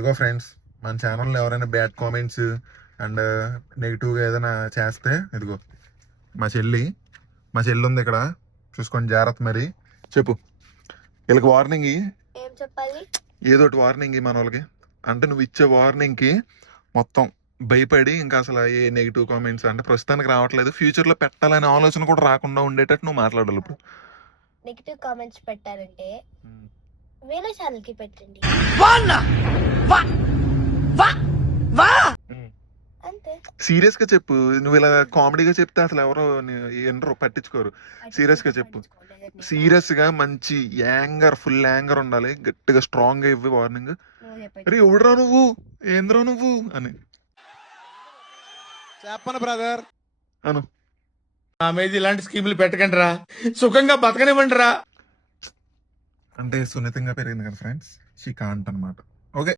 ఇదిగో ఫ్రెండ్స్, మన ఛానల్లో ఎవరైనా బ్యాడ్ కామెంట్స్ అండ్ నెగిటివ్గా ఏదైనా చేస్తే ఇదిగో మా చెల్లి ఉంది ఇక్కడ, చూసుకొని జాగ్రత్త. మరి చెప్పు, వీళ్ళకి వార్నింగ్ ఏం చెప్పాలి? ఏదో ఒకటి వార్నింగ్ మన వాళ్ళకి. అంటే నువ్వు ఇచ్చే వార్నింగ్కి మొత్తం భయపడి ఇంకా అసలు ఏ నెగిటివ్ కామెంట్స్ అంటే ప్రస్తుతానికి రావట్లేదు, ఫ్యూచర్లో పెట్టాలనే ఆలోచన కూడా రాకుండా ఉండేటట్టు నువ్వు మాట్లాడాలి ఇప్పుడు. నెగిటివ్ కామెంట్స్ పెట్టారంటే వేరే ఛానల్ కి పెట్టండి అంతే. సీరియస్ గా చెప్పు, నువ్వు ఇలా కామెడీగా చెప్తే అసలు ఎవరో ఎండరు పట్టించుకోరు. సీరియస్ గా చెప్పు, సీరియస్ గా మంచి యాంగర్, ఫుల్ యాంగర్ ఉండాలి, గట్టిగా స్ట్రాంగ్ గా ఇవ్వి వార్నింగ్. అరే ఎవడరా నువ్వు, ఏంద్రా నువ్వు అని చెప్పను బ్రదర్ అను. నా మీద ఇలాంటి స్కీములు పెట్టకండి రా, సుఖంగా బతకనివ్వండి రా. అంటే సున్నితంగా పెరిగింది కదా ఫ్రెండ్స్, షీ కాంట్ అనమాట.